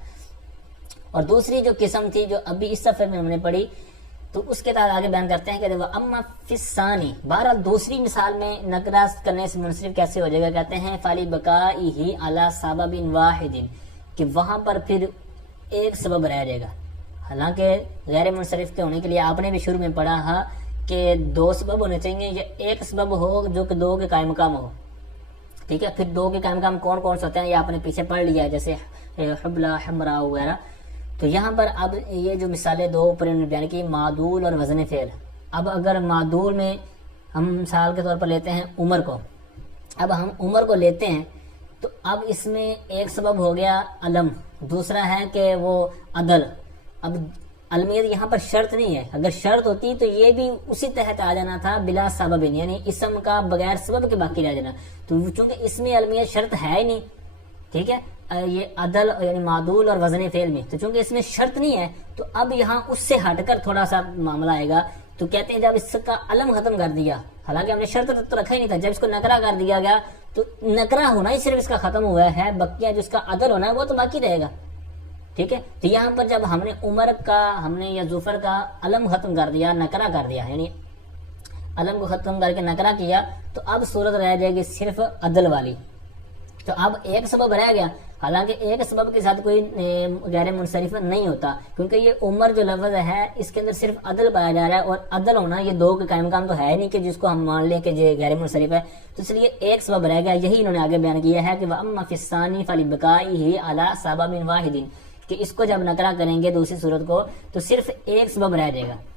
اور دوسری جو قسم تھی جو ابھی اس صفحے میں ہم نے پڑھی، تو اس کے تحت آگے بیان کرتے ہیں کہ وہ اما فی الثانی، بہرحال دوسری مثال میں نکرا کرنے سے منصرف کیسے ہو جائے گا؟ کہتے ہیں فالی بقائہ علی سبب واحد، کہ وہاں پر پھر ایک سبب رہ جائے گا. حالانکہ غیر منصرف کے ہونے کے لیے آپ نے بھی شروع میں پڑھا ہے کہ 2 سبب ہونے چاہیے، یا ایک سبب ہو جو کہ 2 کے قائم مقام ہو. ٹھیک ہے، پھر 2 کے قائم مقام کون کون سے ہوتے ہیں یہ آپ نے پیچھے پڑھ لیا ہے، جیسے حبلہ، حمرا وغیرہ. تو یہاں پر اب یہ جو مثالیں 2 اوپر انہوں نے بیان کی، معدول اور وزن فعل. اب اگر معدول میں ہم مثال کے طور پر لیتے ہیں عمر کو، اب ہم عمر کو لیتے ہیں تو اب اس میں ایک سبب ہو گیا علم، دوسرا ہے کہ وہ عدل. اب علمیت یہاں پر شرط نہیں ہے، اگر شرط ہوتی تو یہ بھی اسی تحت آ جانا تھا بلا سبب، یعنی اسم کا بغیر سبب کے باقی رہ جانا. تو چونکہ اس میں علمیت شرط ہے ہی نہیں، ٹھیک ہے، یہ عدل یعنی معدول اور وزن فعل میں، تو چونکہ اس میں شرط نہیں ہے تو اب یہاں اس سے ہٹ کر تھوڑا سا معاملہ آئے گا. تو کہتے ہیں جب اس کا علم ختم کر دیا، حالانکہ ہم نے شرط تو رکھا ہی نہیں تھا، جب اس کو نکرا کر دیا گیا تو نکرا ہونا ہی صرف اس کا ختم ہوا ہے، بقیہ جو اس کا عدل ہونا ہے وہ تو باقی رہے گا. ٹھیک ہے، تو یہاں پر جب ہم نے عمر کا ہم نے یا ظفر کا علم ختم کر دیا، نکرا کر دیا، یعنی علم کو ختم کر کے نکرا کیا، تو اب صورت رہ جائے گی صرف عدل والی. تو اب ایک سبب رہ گیا، حالانکہ ایک سبب کے ساتھ کوئی غیر منصرف نہیں ہوتا، کیونکہ یہ عمر جو لفظ ہے اس کے اندر صرف عدل پایا جا رہا ہے، اور عدل ہونا یہ 2 کے قائم مقام تو ہے نہیں کہ جس کو ہم مان لیں کہ یہ غیر منصرف ہے. تو اس لیے ایک سبب رہ گیا، یہی انہوں نے آگے بیان کیا ہے کہ وَأَمَّا فِي الثَّانِي فَلِبَقَائِهِ عَلَى سَبَبٍ وَاحِدٍ، کہ اس کو جب نکرا کریں گے دوسری صورت کو تو صرف ایک سبب رہ جائے گا.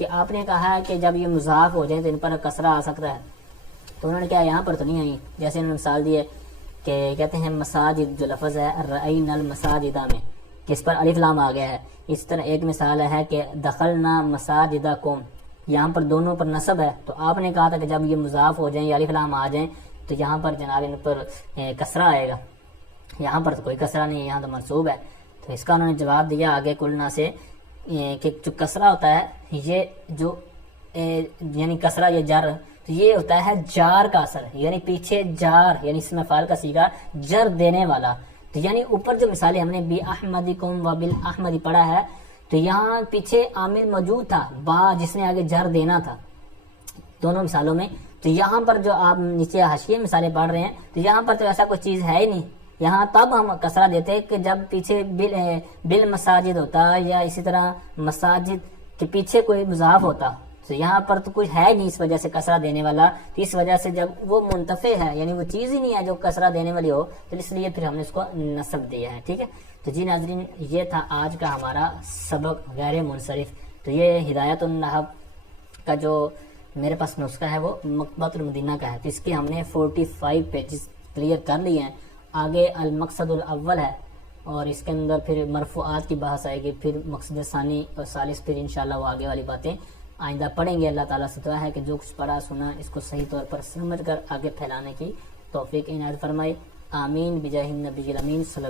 کہ آپ نے کہا ہے کہ جب یہ مضاف ہو جائیں تو ان پر کسرہ آ سکتا ہے، تو انہوں نے کیا یہاں پر تو نہیں آئی، جیسے انہوں نے مثال دی ہے کہ کہتے ہیں مساجد جو لفظ ہے رأینا المساجدہ میں کہ اس پر الف لام آ گیا ہے، اس طرح ایک مثال ہے کہ دخلنا مساجدکم، یہاں پر دونوں پر نصب ہے، تو آپ نے کہا تھا کہ جب یہ مضاف ہو جائیں یا الف لام آ جائیں تو یہاں پر جناب ان پر کسرہ آئے گا، یہاں پر تو کوئی کسرہ نہیں ہے، یہاں تو منصوب ہے۔ تو اس کا انہوں نے جواب دیا آگے قلنا سے کہ جو کسرہ ہوتا ہے یہ جو یعنی کسرہ یا جر، تو یہ ہوتا ہے جار کا اثر، یعنی پیچھے جار یعنی اسم فاعل کا صیغہ جر دینے والا، تو یعنی اوپر جو مثالیں ہم نے بی احمدکم و بالاحمد پڑھا ہے تو یہاں پیچھے عامل موجود تھا با جس نے آگے جر دینا تھا دونوں مثالوں میں، تو یہاں پر جو آپ نیچے حاشیے مثالیں پڑھ رہے ہیں تو یہاں پر تو ایسا کوئی چیز ہے ہی نہیں، یہاں تب ہم کسرہ دیتے کہ جب پیچھے بالمساجد ہوتا یا اسی طرح مساجد کے پیچھے کوئی مضاف ہوتا، تو یہاں پر تو کچھ ہے نہیں اس وجہ سے کسرہ دینے والا، تو اس وجہ سے جب وہ منتفع ہے یعنی وہ چیز ہی نہیں ہے جو کسرہ دینے والی ہو، تو اس لیے پھر ہم نے اس کو نصب دیا ہے، ٹھیک ہے۔ تو جی ناظرین یہ تھا آج کا ہمارا سبق غیر منصرف، تو یہ ہدایت النحو کا جو میرے پاس نسخہ ہے وہ مکتبۃ المدینہ کا ہے، تو اس کے ہم نے 45 پیجز کلیئر کر لیے ہیں، آگے المقصد الاول ہے اور اس کے اندر پھر مرفوعات کی بحث آئے گی، پھر مقصد ثانی اور ثالث، پھر انشاءاللہ وہ آگے والی باتیں آئندہ پڑھیں گے۔ اللہ تعالیٰ سے دعا ہے کہ جو کچھ پڑھا سنا اس کو صحیح طور پر سمجھ کر آگے پھیلانے کی توفیق عنایت فرمائے، آمین بجاہ النبی الامین صلی